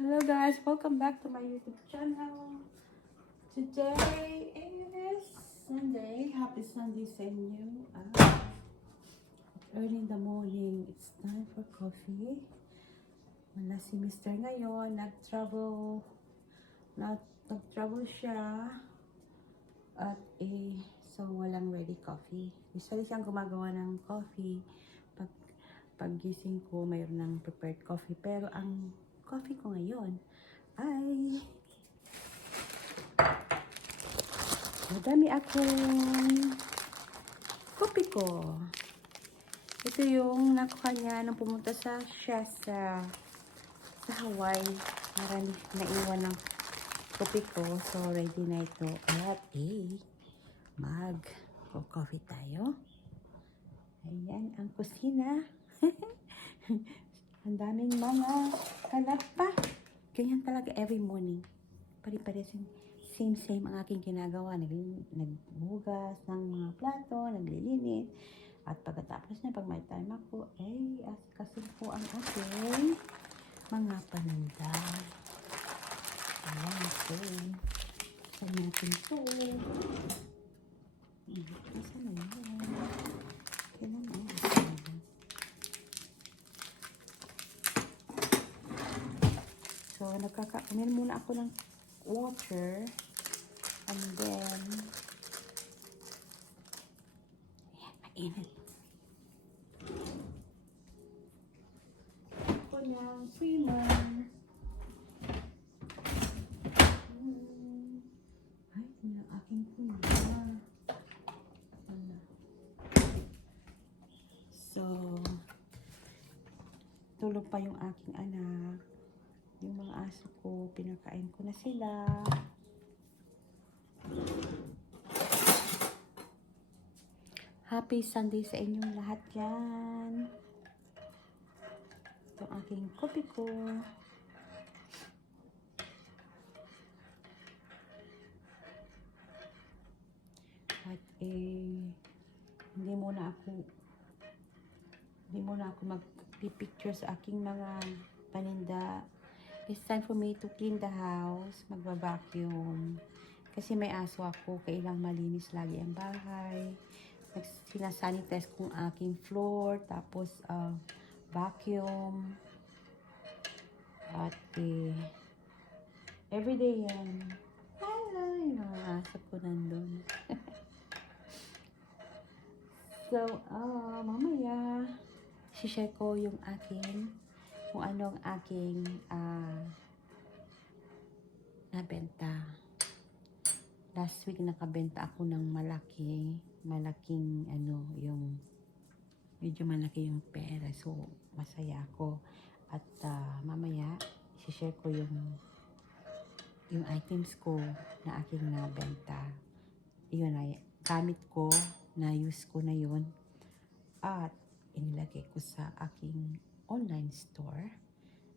Hello guys, welcome back to my YouTube channel. Today is Sunday. Happy Sunday sa inyo. Early in the morning, it's time for coffee. Wala si Mr. ngayon, nag-travel siya. At so walang ready coffee. Usually siyang gumagawa ng coffee. Pag gising ko, mayroon ng prepared coffee. Pero ang coffee ko ngayon ay madami akong kopi ko. Ito yung nakuha niya nung pumunta siya sa Hawaii. Marami naiwan ng kopi ko. So, ready na ito. At mag-coffee tayo. Ayan ang kusina. Ang daming mga kalat pa. Ganyan talaga every morning. Pare-pares same ang aking ginagawa. Nagbugas ng mga plato, naglilinis. At pagkatapos na, pag may time ako, asikasin ko ang aking mga paninda. Ayan, so. Saan natin ito? Saan na yun? Kailan na yun? So, uminom muna ako ng water. And then, ayan, mainit. Ako ng creamer. Ay, ito na aking creamer. So, tulog pa yung aking anak. Yung mga aso ko, pinakain ko na sila. Happy Sunday sa inyong lahat yan. Ito aking kopi ko. At hindi muna ako mag-picture sa aking mga paninda. It's time for me to clean the house, magba-vacuum. Kasi may aso ako, kailang malinis lagi ang bahay. Sinasanitize kong aking floor, tapos vacuum. At everyday yan. Hello, yung mga aso ko nandun. So, mamaya, share ko yung kung ano ang aking nabenta. Last week nakabenta ako ng malaking yung medyo malaki yung pera. So, masaya ako. At mamaya, share ko yung items ko na aking nabenta. Yun ay gamit ko, na-use ko na yun. At inilagay ko sa aking online store.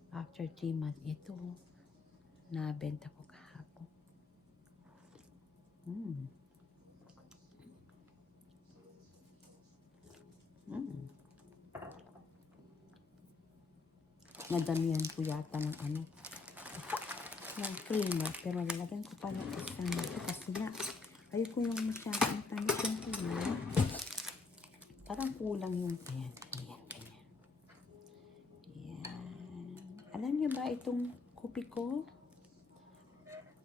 After 3 months, ito, nabenta ko kahapon. Nadamihan ko yata ng ng creamer. Pero nilagyan ko pa ng isang ito kasi nga, ayoko yung masyadong tamis yung creamer. Parang kulang yung ganyan. Alam niyo ba itong kopi ko?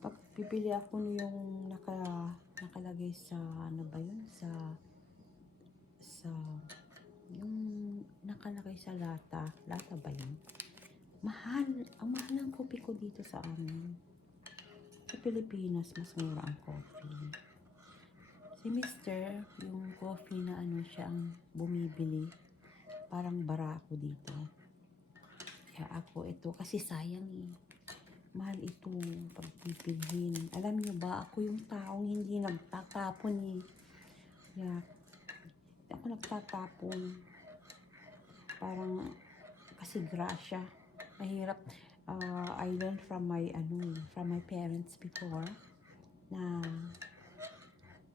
Pag bibili ako yung nakalagay sa yung nakalagay sa lata ba yun? Ang mahal ng kopi ko dito sa amin. Sa Pilipinas, mas mura ang coffee. Si Mr., yung coffee na siya ang bumibili. Parang bara ako dito. Kaya ako ito, kasi sayang mahal ito pag pipilhin. Alam niyo ba, ako yung taong hindi nagtatapon Kaya, ako nagtatapon. Parang, kasi grasya. Mahirap. I learned from my parents before na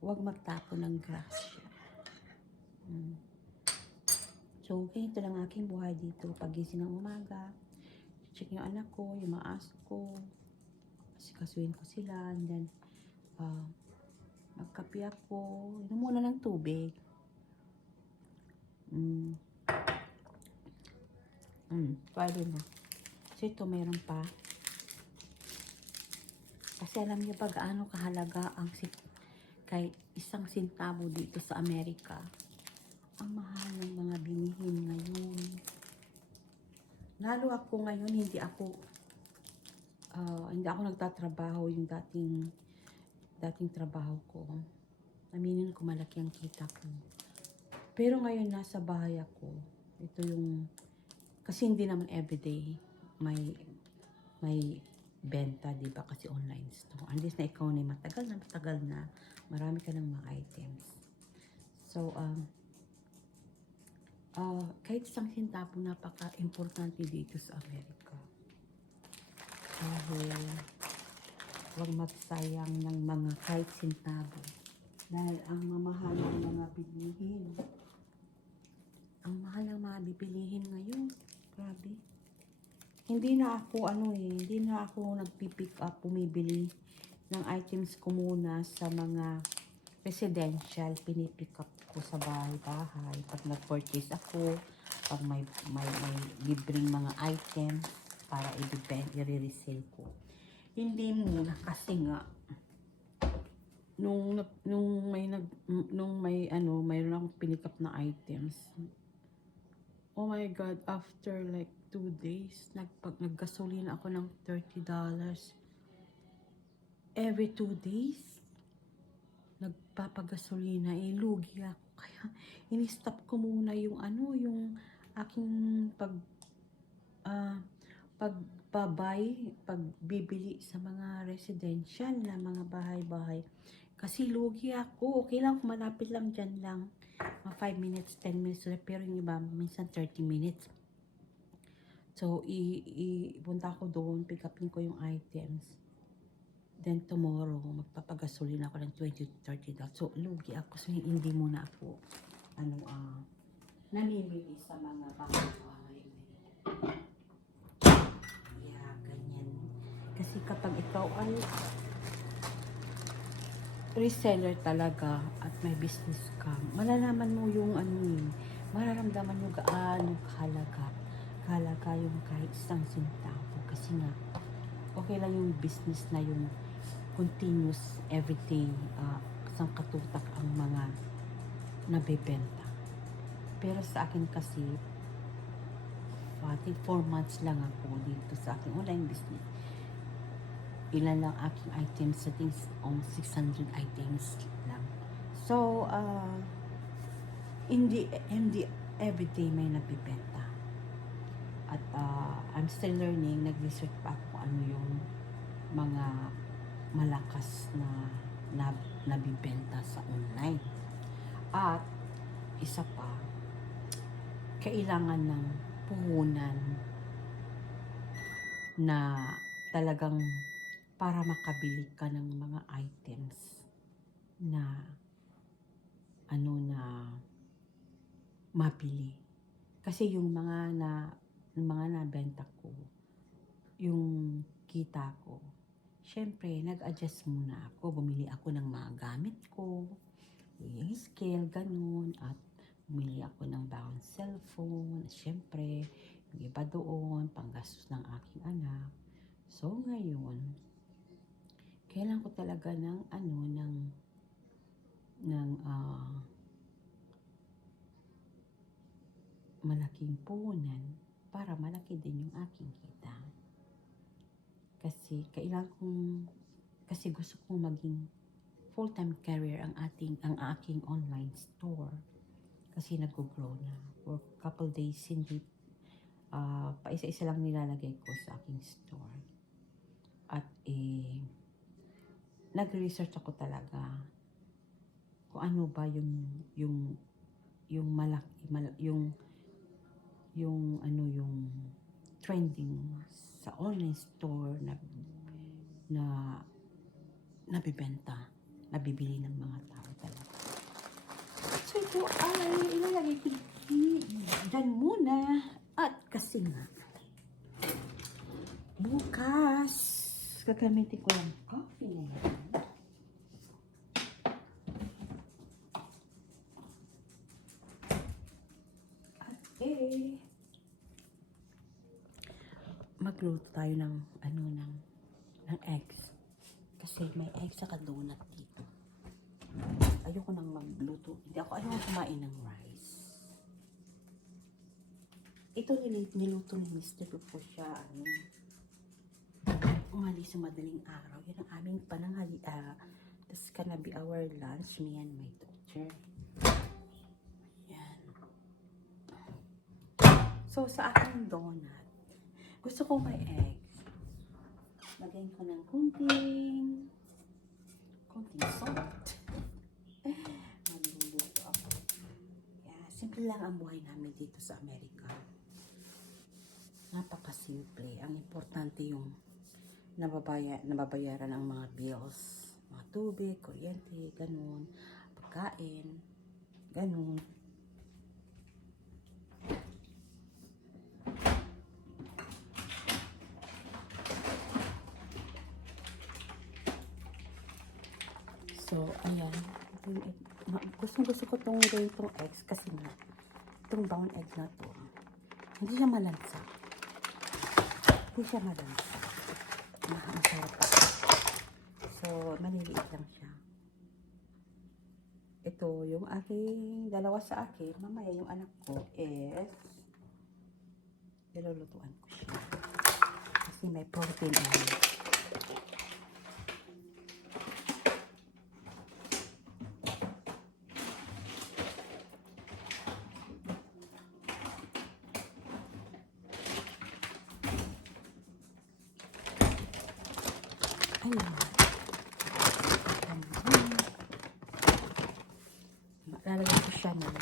huwag magtapon ng grasya. So, ganito lang aking buhay dito. Pagising ng umaga, check yung anak ko, yung mga aso ko. Sikasuhin ko sila, and then, magkape ako. Inom muna ng tubig. Pwede na. So, ito, mayroon pa. Kasi alam niyo ba gaano kahalaga ang kahit isang sintabo dito sa Amerika. Ang mahal ng mga binihin ngayon. Lalo ako ngayon, hindi ako nagtatrabaho yung dating trabaho ko. Aminin ko malaki ang kita ko. Pero ngayon nasa bahay ako. Ito yung, kasi hindi naman everyday may benta, di ba? Kasi online store. Unless na ikaw na matagal na, marami ka ng mga items. So, kahit isang sintabo, napaka-importante dito sa Amerika. Dahil, huwag magsayang ng mga kahit sintabo. Dahil ang mamahal ng mga bilihin. Ang mahal ng mga bibilihin ngayon. Grabe. Hindi na ako nagpipick up, bumibili ng items ko muna sa mga residential. Pinipick up ko sa bahay-bahay. Pag nag-purchase ako, pag may libreng mga items para i-resell ko. Hindi muna kasi nga mayroon akong pinick up na items. Oh my God, after like 2 days, naggasolina ako ng $30. Every 2 days, nagpapagasolina, lugi ako. Kaya, ini-stop ko muna yung aking pagbibili sa mga residential na mga bahay-bahay. Kasi lugi ako. Okay lang, malapit lang dyan lang. 5 minutes, 10 minutes, pero yung iba, minsan 30 minutes. So, punta ko doon, pick upin ko yung items. Then, tomorrow, magpapagasolin ako ng $20-30. So, lugi ako. So, hindi muna ako, namimili sa mga bahay-bahay. Yeah, ganyan. Kasi kapag ikaw ay reseller talaga at may business ka, malalaman mo yung mararamdaman mo gaano kahalaga yung kahit isang sintabo. Kasi nga, okay lang yung business na yung continuous everyday, isang katutak ang mga nabebenta. Pero sa akin kasi, I think 4 months lang ako dito sa aking online business. Ilan lang aking items, I think almost 600 items lang. So, hindi everyday may nabibenta. At I'm still learning, nag-research pa ako ano yung mga malakas na nabibenta sa online. At isa pa, kailangan ng puhunan na talagang para makabili ka ng mga items na na mabili. Kasi yung mga nabenta ko, yung kita ko, syempre nag-adjust muna ako. Bumili ako ng mga gamit ko, yung scale, ganun, at bumili ako ng bagong cellphone. Syempre, yung iba doon, panggastos ng aking anak. So, ngayon, kailangan ko talaga ng malaking puhunan para malaki din yung aking kita. Kasi gusto kong maging full-time career ang aking online store. Kasi nag-grow na. For couple days, hindi paisa-isa lang nilalagay ko sa aking store. At nag-research ako talaga kung ano ba yung trending sa online store na nabibenta, nabibili ng mga tao talaga. So ito ay ilalagay ko dyan muna. At kasi nga, Bukas, gagamitin ko yung coffee na yan. Okay. Magluto tayo ng eggs. Kasi may eggs sa donut dito. Ayoko nang magluto. Ayoko kumain ng rice. Ito niluto ni Mr. ko siya, umalis sa madaling araw. Yan ang aming pananghali. This gonna be our lunch, me and my daughter. Yan. So, sa aking donut, gusto ko may eggs. Lagyan ko ng kunting salt. Magluluto ako. Yeah, simple lang ang buhay namin dito sa Amerika. Napakasimple. Ang importante yung nababayaran ang mga bills. Mga tubig, kuryente, ganun. Pagkain, ganun. So, ayan. Gusto ko itong ganitong eggs kasi nga, itong brown egg na to, hindi siya malansa. Masarap pa. So, maliliit lang siya. Ito, yung aking, dalawa sa akin, mamaya yung anak ko is, nilulutuan ko siya. Kasi may protein in. Ayan. Lalagyan ko siya ng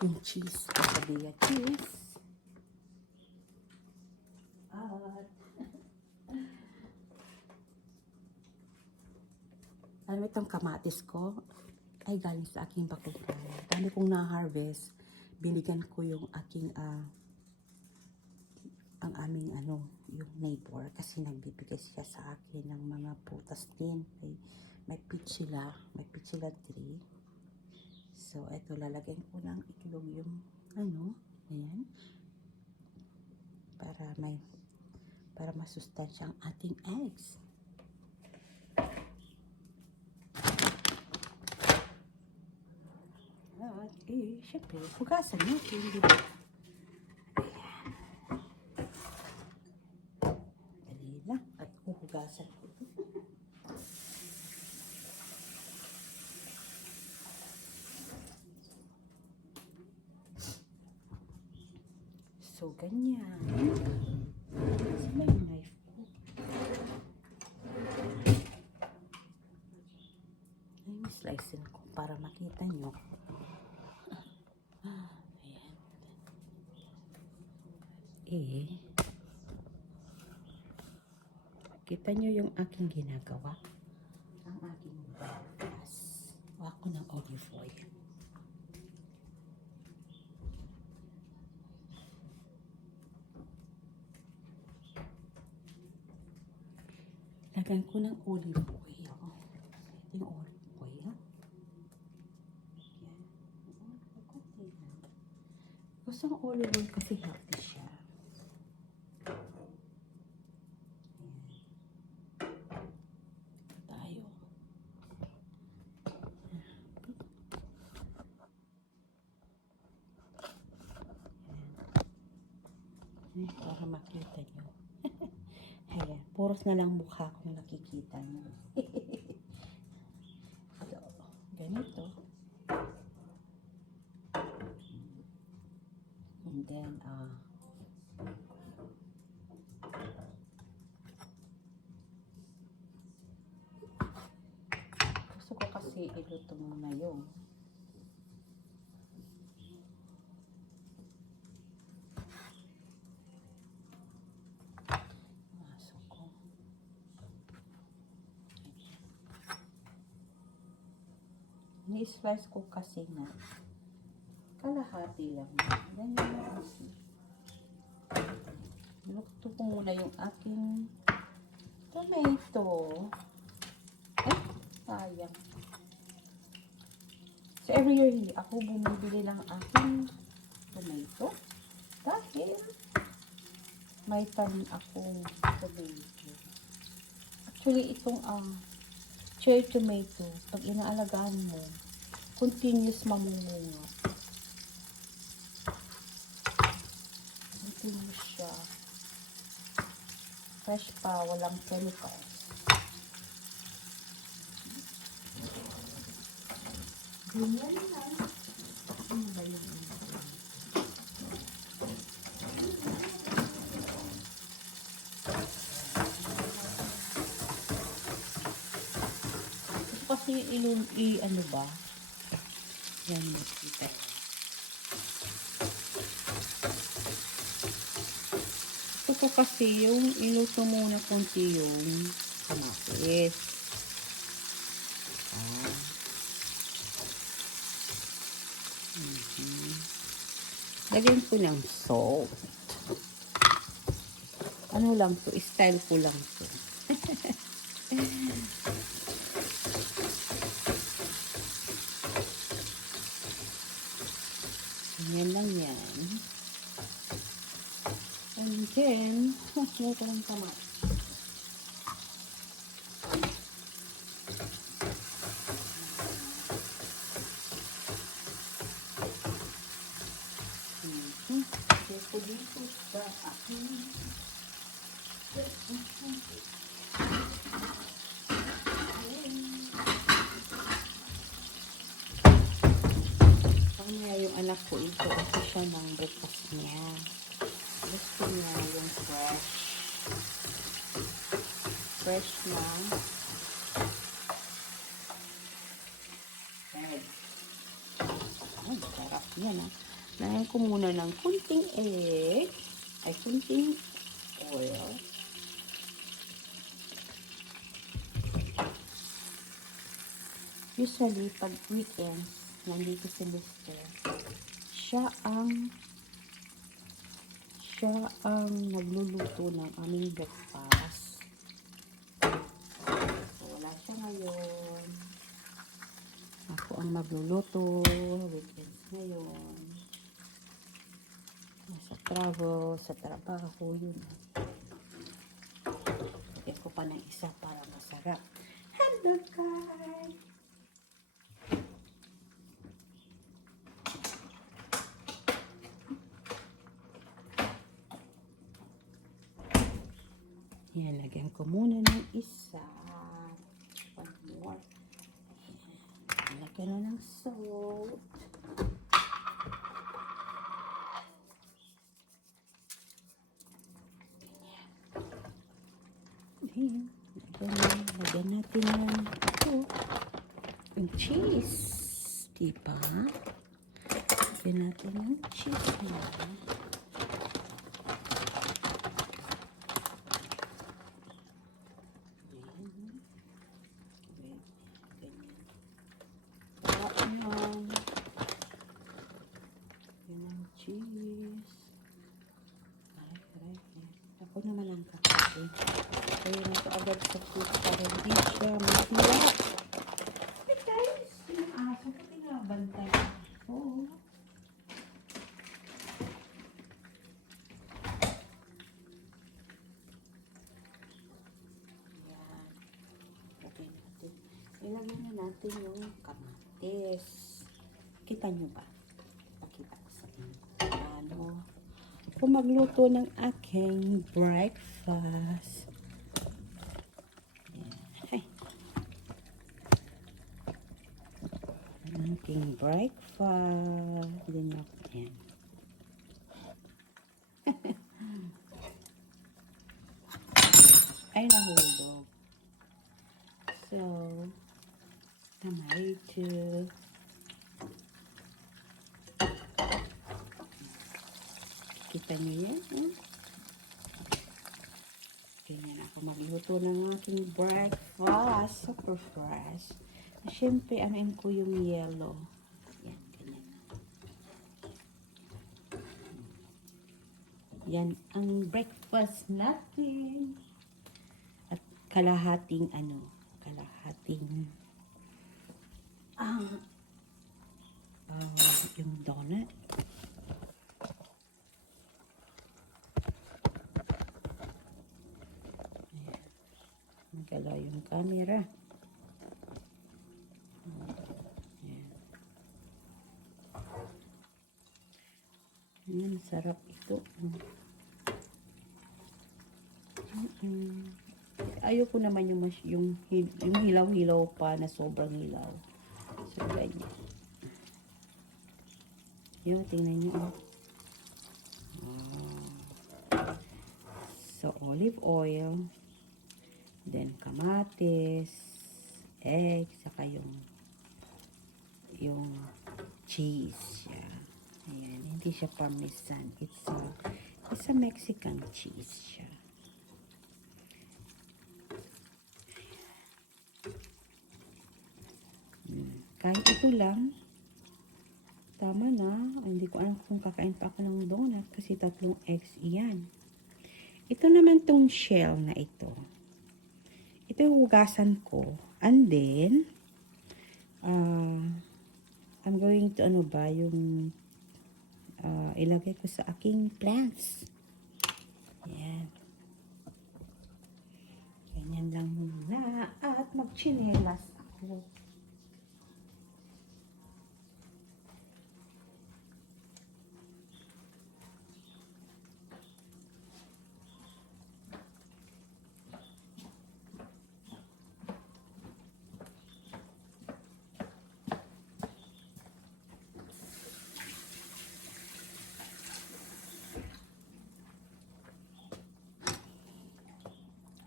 yung cheese. Quesadilla cheese. At alam mo itong kamatis ko ay galing sa aking bakuran. Dami kong na-harvest. Biligan ko yung aking ang aming yung neighbor kasi nagbibigay siya sa akin ng mga putas din. May peach sila tree. So, eto lalagyan ko ng itlog yung ayan. Para masustansya ang ating eggs. At syempre, hugasan natin, di ba? At huhugasan ko ito. So, ganyan. Kasi may knife ko. Ay, slice ko para makita nyo. Ayan. Kita nyo yung aking ginagawa. Ang aking breakfast. Wako ng olive oil. Lagyan ko ng olive oil. Ito yung olive oil. Yan. Gusto ng olive oil kasi healthy siya. Para makita nyo. Ayan, puros na lang mukha kung nakikita nyo. So, ganito. And then, gusto ko kasi iluto muna yung ni-slice ko kasi na kalahati lang. Ganyan lang kasi. Luto ko muna yung aking tomato. Ay, sayang. So, every year, hindi ako bumibili ng aking tomato. Dahil, may tanim akong tomato. Actually, itong cherry tomato, pag inaalagaan mo, continuous mamumunga. Continuous siya. Fresh pa, walang chemicals. Ganyan lang. Ano ba yun? Ito kasi ano ba? Yan, makita. Ito po kasi yung iluto muna konti yung kamatis. Lagyan ko ng salt. Ano lang to, style ko lang to. Yan lang yan. And then, mo ko lang tamat. Ito dito sa akin. Kanya yung anak ko ito kasi siya ng breakfast niya. Gusto niya yung fresh na bread. Ay, sarap yan ah. Lagyan ko muna ng kunting egg, ay kunting oil. Usually, pag weekends, nandito si Mr. Siya ang nagluluto ng aming breakfast. So, wala siya ngayon. Ako ang magluluto, weekends ngayon. Nasa travel, sa trabaho, yun. Lagyan ko pa ng isa para masarap. Hello, guys! Yan, lagyan ko muna ng isa. One more. Lagyan na ng salt. Ayan. Lagyan natin ng yung cheese. Diba? Lagyan natin yung cheese na. Cheese. Aray. Ako naman ang kakain. Kaya na ito agad sa food para hindi siya masira. Hey guys, yung aso ko tinabantay ako. Yan. Okay natin. Ilagay na natin yung kamatis. Kita nyo ba? Pakita ko sa inyo. Ano? Ako magluto ng aking breakfast. Ay. Ang aking breakfast. Din ako. Ayan. Ay, nahulog. So, tomato. Kita niyo yan? Ganyan ako magluto ng aking breakfast. Super fresh. Siyempre, anuin ko yung yellow. Yan, ganyan. Yan ang breakfast natin. At kalahating ang yung donut. Ayan. Magalaw yung camera. Ayan. Ayan, sarap ito. Ayoko naman yung hilaw-hilaw pa na sobrang hilaw. So, ganyan. Yun, tingnan nyo. So, olive oil. Then, kamatis. Egg. Saka yung cheese siya. Ayan. Hindi siya parmesan. It's a Mexican cheese siya. Kahit ito lang, tama na. Hindi ko alam kung kakain pa ako ng donut kasi 3 eggs iyan. Ito naman tong shell na ito. Ito yung hugasan ko. And then, I'm going to ilagay ko sa aking plants. Ayan. Ganyan lang muna. At magchinelas ako.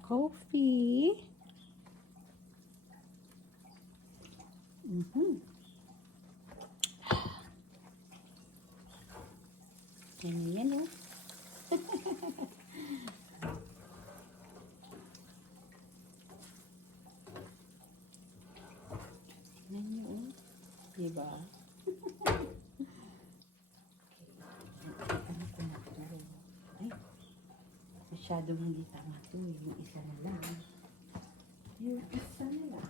Coffee. Yan o. Yan nyo o. Diba? Ay, masyadong hindi tama ito. Yung isa na lang. Yung isa na lang.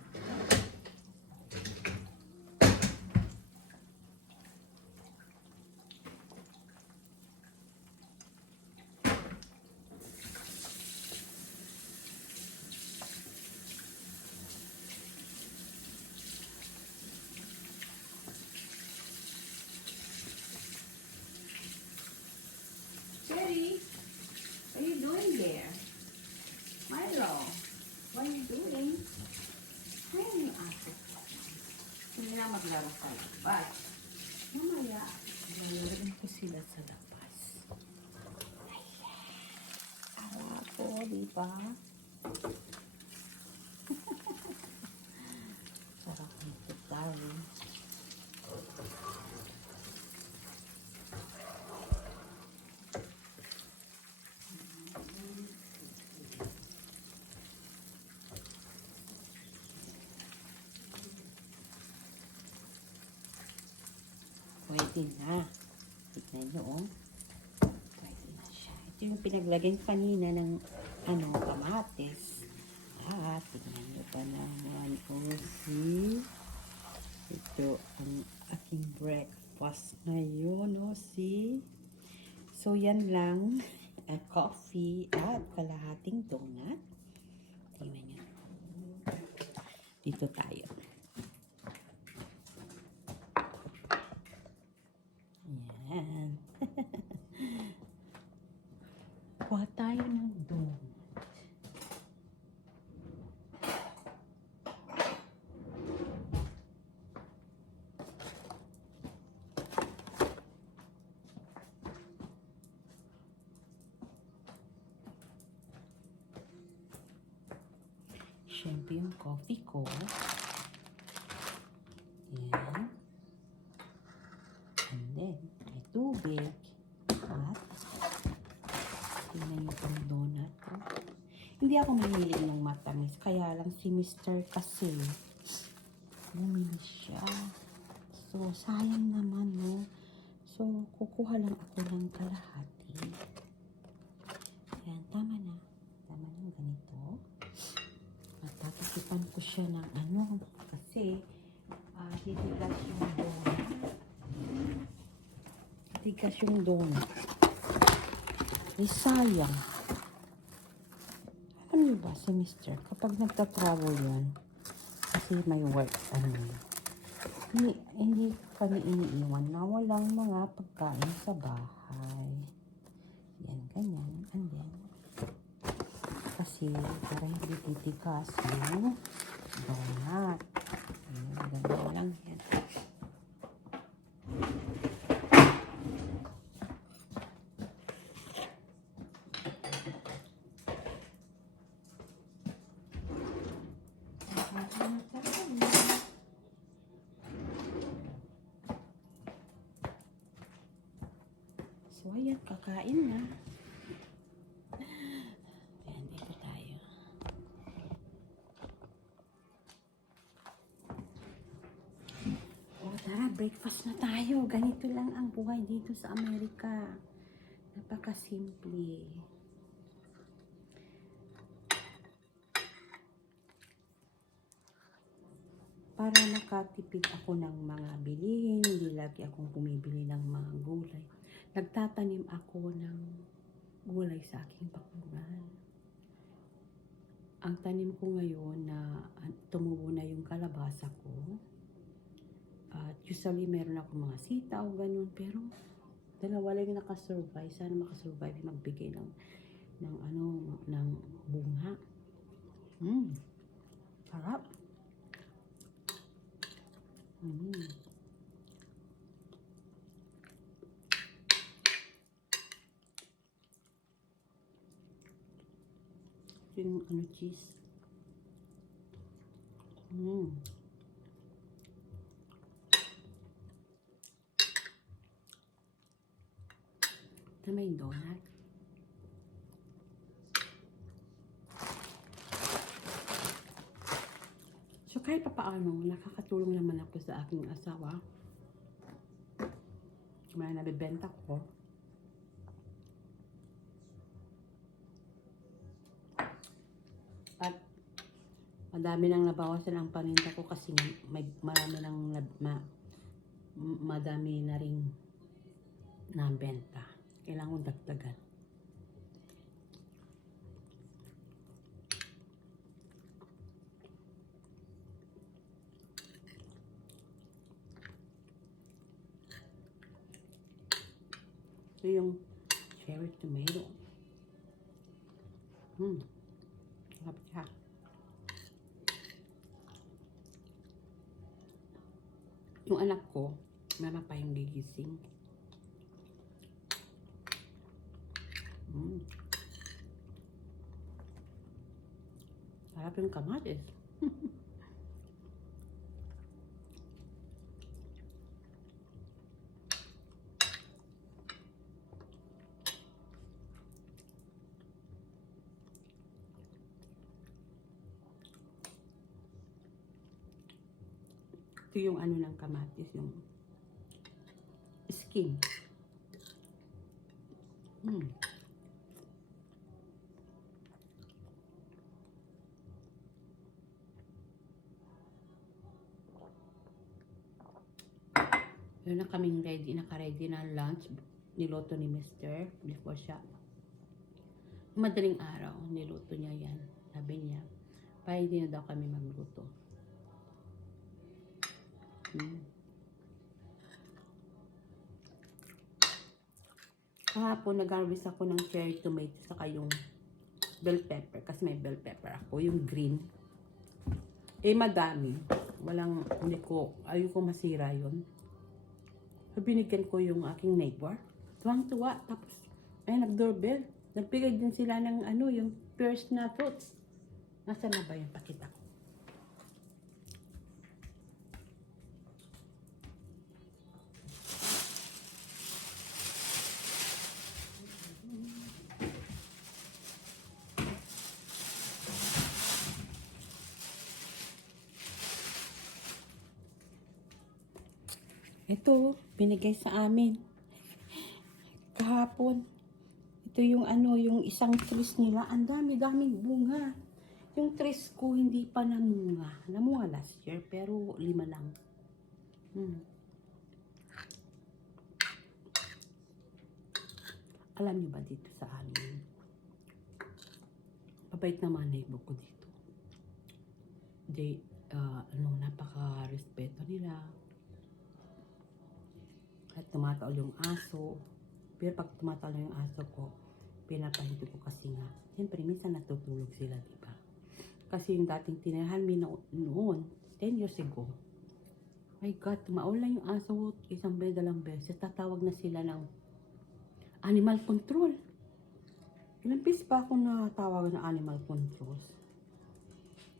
Cherry, what are you doing there? Milo, what are you doing? Ayan yung aso. Hindi na maglaro sa labas. Mamaya, lalagyan ko sila sa labas. Awa ko, diba? Sarap nito tayo. Pwede na. Tignan nyo, oh. Pwede na siya. Ito yung pinaglagyan kanina ng kamatis. Tignan nyo pa naman. Oh, see? Ito ang aking breakfast ngayon. Oh, see? So, yan lang. Coffee at kalahating donut. Tingnan nyo. Dito tayo. Yan. Kuha tayo ng donut. Siyempre yung coffee ko. Yan. And then, may tubig. At, tingnan nyo itong donut. Hindi ako mahilig ng matamis. Kaya lang si Mr. kasi, bumili siya. So, sayang naman, no? So, kukuha lang ako ng kalahati. Takpan ko siya ng ano. Kasi, titigas yung donut. Titigas yung donut. Sayang. Ano ba si Mister? Kapag nagta-travel yan, kasi may work, hindi kami iniiwan na walang mga pagkain sa bahay. Yan, ganyan. And then, kasi para hindi titigas yung donut. Ganyan lang yan. So, ayan, kakain na. Ayan, dito tayo. O, tara, breakfast na tayo. Ganito lang ang buhay dito sa Amerika. Napakasimple. Para makatipid ako ng mga bilihin, hindi lagi akong bumibili ng mga gulay. Nagtatanim ako ng gulay sa aking bakuran. Ang tanim ko ngayon na tumubo na yung kalabasa ko. At usually meron ako mga sitaw, ganun. Pero dalawa lang yung nakasurvive. Sana makasurvive magbigay ng bunga. Sarap. Yung cheese. Ito may donut. So kahit papaano, nakakatulong naman ako sa aking asawa. May nabibenta ko. At madami nang nabawasan ang paninda ko kasi madami na rin nabenta. Kailangan ko dagdagan. Ito yung cherry tomato. Sarap siya. Yung anak ko, mama pa yung gigising. Sarap yung kamatis. Ito yung ano ng kamatis, yung skin. Yun na kaming naka-ready na lunch. Niluto ni Mister before siya. Madaling araw, niluto niya yan. Sabi niya, pa hindi na daw kami magluto. Kahapon nag-harvest ako ng cherry tomato saka yung bell pepper. Kasi may bell pepper ako, yung green. Madami. Ayoko masira yun. So, binigyan ko yung aking neighbor. Tuwang-tuwa. Tapos, nag-doorbell. Nagbigay din sila ng yung first na fruits. Nasaan na ba yung pakita ko? Ito, binigay sa amin. Kahapon. Ito yung yung isang trees nila. Ang dami-daming bunga. Yung tres ko hindi pa namunga. Namunga last year, pero 5 lang. Alam niyo ba dito sa amin, mabait naman na ibo ko dito. Napaka-respeto nila. At tumataol yung aso. Pero pag tumataol yung aso ko, pinapahinto ko kasi nga. Siyempre, minsan natutulog sila, diba? Kasi yung dating tinahan noon, 10 years ago, my God, tumaol lang yung aso, isang beses, dalawang beses, tatawag na sila ng animal control. Ilang beses pa ako natawag ng animal control.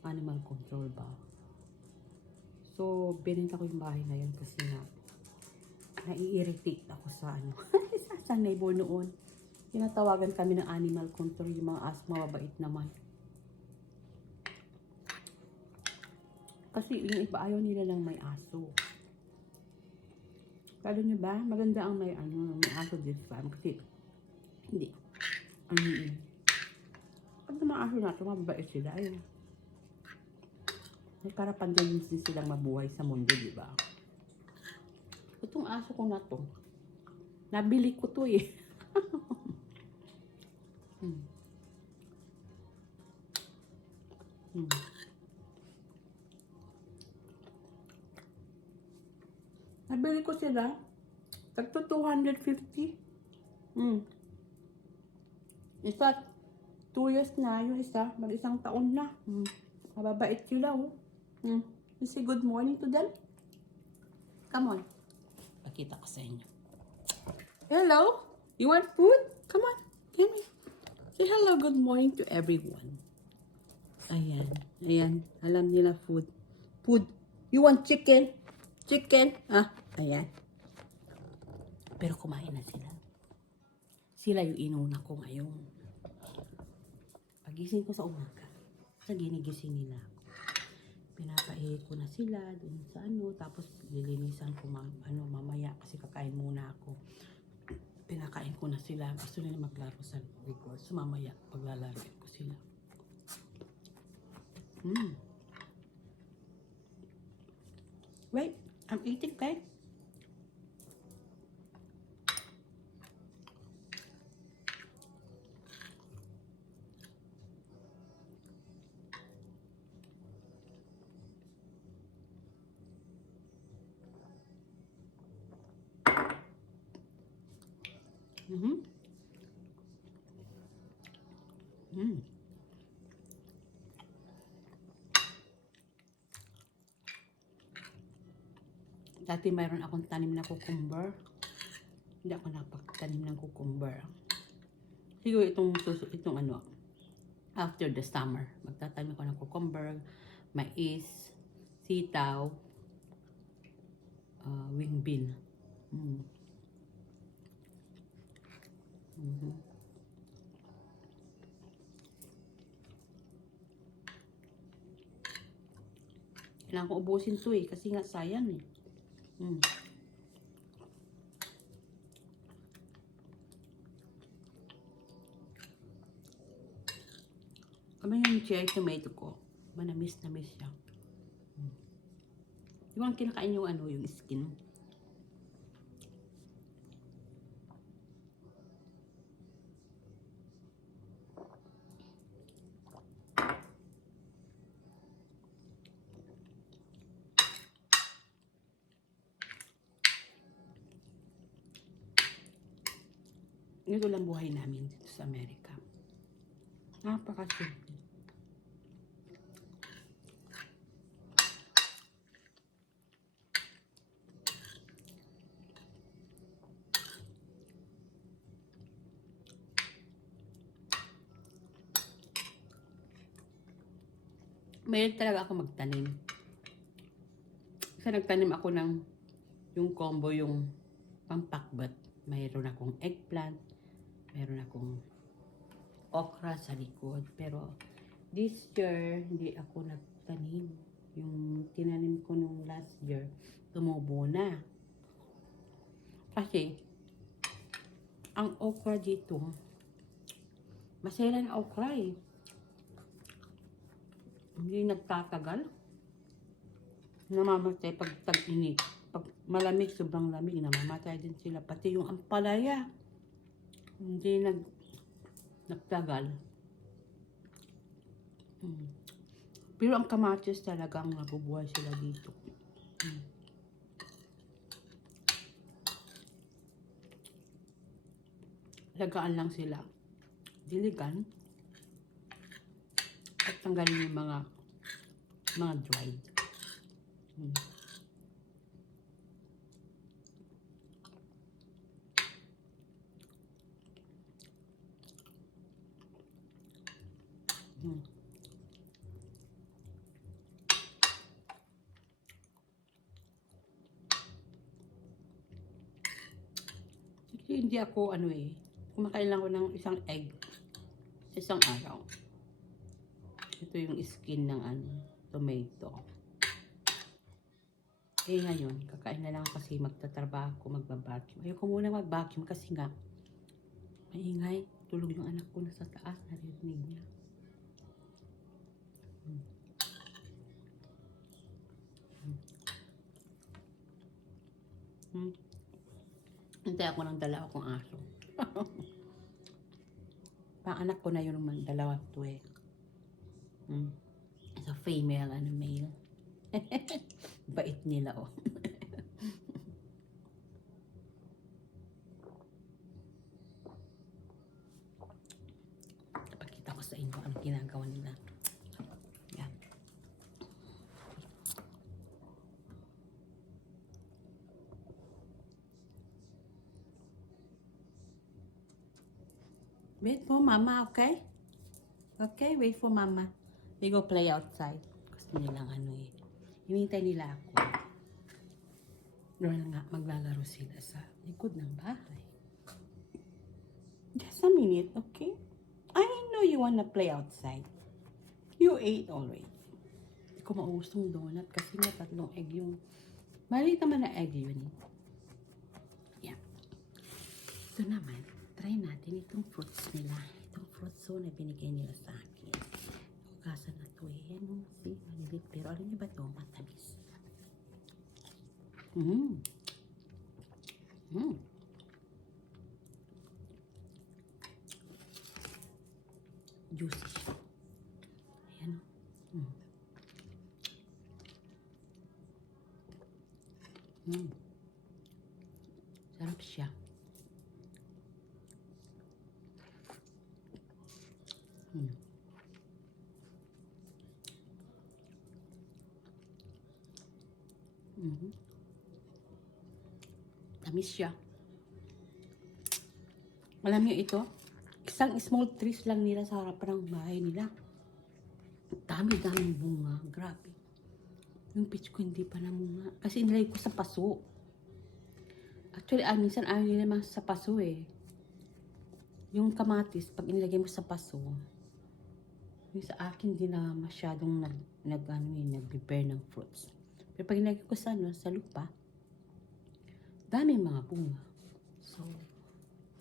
Animal control ba? So, binenta ko yung bahay na yun kasi nga, nai-irritate ako sa sa neighbor noon. Tinatawagan kami ng animal control, yung mga aso mababait naman. Kasi yung iba ayaw nila lang may aso. Kalo nyo ba? Maganda ang may aso dito sa amin kasi hindi. Pag mga aso natin, mababait sila. Ayun. May karapan din silang mabuhay sa mundo, di ba? Itong aso ko na to, nabili ko to eh. Nabili ko sila. Tagto 250. Isa, 2 years na. Yung isa, mag-1 taon na. Mababait sila, oh. You say good morning to them? Come on. Pakita ko sa inyo. Hello? You want food? Come on. Give me. Say hello, good morning to everyone. Ayan. Ayan. Alam nila food. Food. You want chicken? Chicken? Ayan. Pero kumain na sila. Sila yung inuna ko ngayon. Pagising ko sa umaga, ginigising nila ako. Pinapaihi ko na sila dun sa tapos lilinisan ko mamaya kasi kakain muna ako. Pinakain ko na sila. Gusto nila maglaro sa record. So mamaya, paglalaroin ko sila. Wait, I'm eating, guys. Dati mayroon akong tanim na cucumber. Hindi ako napagtanim ng cucumber. Siguro itong after the summer, magtatanim ako ng cucumber, mais, sitaw, wing bean. Kailangan ko ubusin to eh, kasi nga sayang eh. Kami yung cherry tomato ko, manamis siya. Di ba kinakain yung yung skin? Ito lang buhay namin dito sa Amerika. Napakasimple. Mahilig talaga ako magtanim. Kasi nagtanim ako ng yung combo, yung pampakbat. Mayroon akong eggplant, mayroon akong okra sa likod. Pero this year, hindi ako nagtanim. Yung tinanim ko nung last year, tumubo na. Kasi, ang okra dito, masela na okra eh. Hindi nagtatagal. Namamatay pag tag-init. Pag malamig, sobrang lamig, namamatay din sila. Pati yung ampalaya. Hindi nagtagal. Pero ang kamatis talagang nabubuhay sila dito. Lagaan lang sila. Diligan. At tanggalin yung mga dried. Hindi ako kumakain lang ko ng isang egg sa isang araw. Ito yung skin ng tomato. Ngayon, kakain na lang kasi magtatrabaho ko, magbabacuum. Ayoko muna mag-vacuum kasi nga maingay. Tulog yung anak ko na sa taas, narinig niya. Hintay ako ng dala akong aso. Pang-anak ko na yun naman, dalawa to eh. It's a female and a male. Bait nila oh. Pakita ko sa inyo ang ginagawa nila. Yan. Wait for mama, okay? Okay, wait for mama. We go play outside. Gusto nilang hinihintay nila ako. Doon nga, maglalaro sila sa likod ng bahay. Just a minute, okay? I know you wanna play outside. You ate already. Hindi ko maubos ng donut kasi nga 3 egg yung... Maliit naman na egg yun. Yeah. Ito naman, try natin itong fruits nila. Itong fruits na binigay nila sa akin. Hugasan na ito eh. Yan, see, malilit. Pero alam niyo ba ito? Matamis. Juicy siya. Ayan o. Sarap siya. Tamis siya. Alam niyo ito? Isang small trees lang nila sa harapan ng bahay nila. Dami-daming bunga. Grabe. Yung peach ko hindi pa namunga. Kasi inilagay ko sa paso. Actually, minsan ayaw nila naman sa paso eh. Yung kamatis, pag inilagay mo sa paso, yung sa akin di na masyadong nag-prepare ng fruits. Pero pag inilagay ko sa lupa, daming mga bunga. So,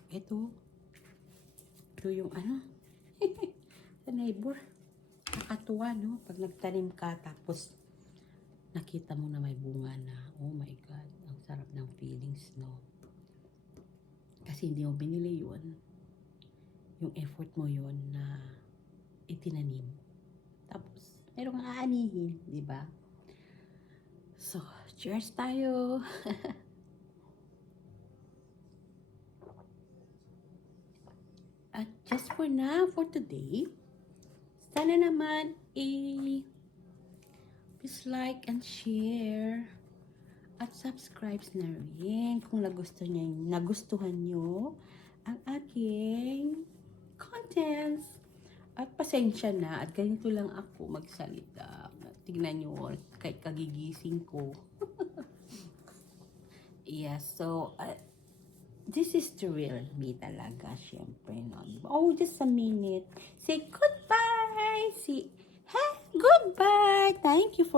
ito yung sa neighbor. Nakatuwa, no? Pag nagtanim ka, tapos nakita mo na may bunga na, oh my God, ang sarap ng feelings, no? Kasi hindi mo binili yun. Yung effort mo yun na itinanim. Tapos, merong aanihin, di ba? So, cheers tayo! At just for now, for today, sana naman please like and share at subscribe na rin kung nagustuhan nyo ang aking contents. At pasensya na at ganito lang ako magsalita. Tignan nyo kahit kagigising ko. Yeah, so this is the real me talaga, syempre, no? Oh, just a minute. Say goodbye! Goodbye! Thank you for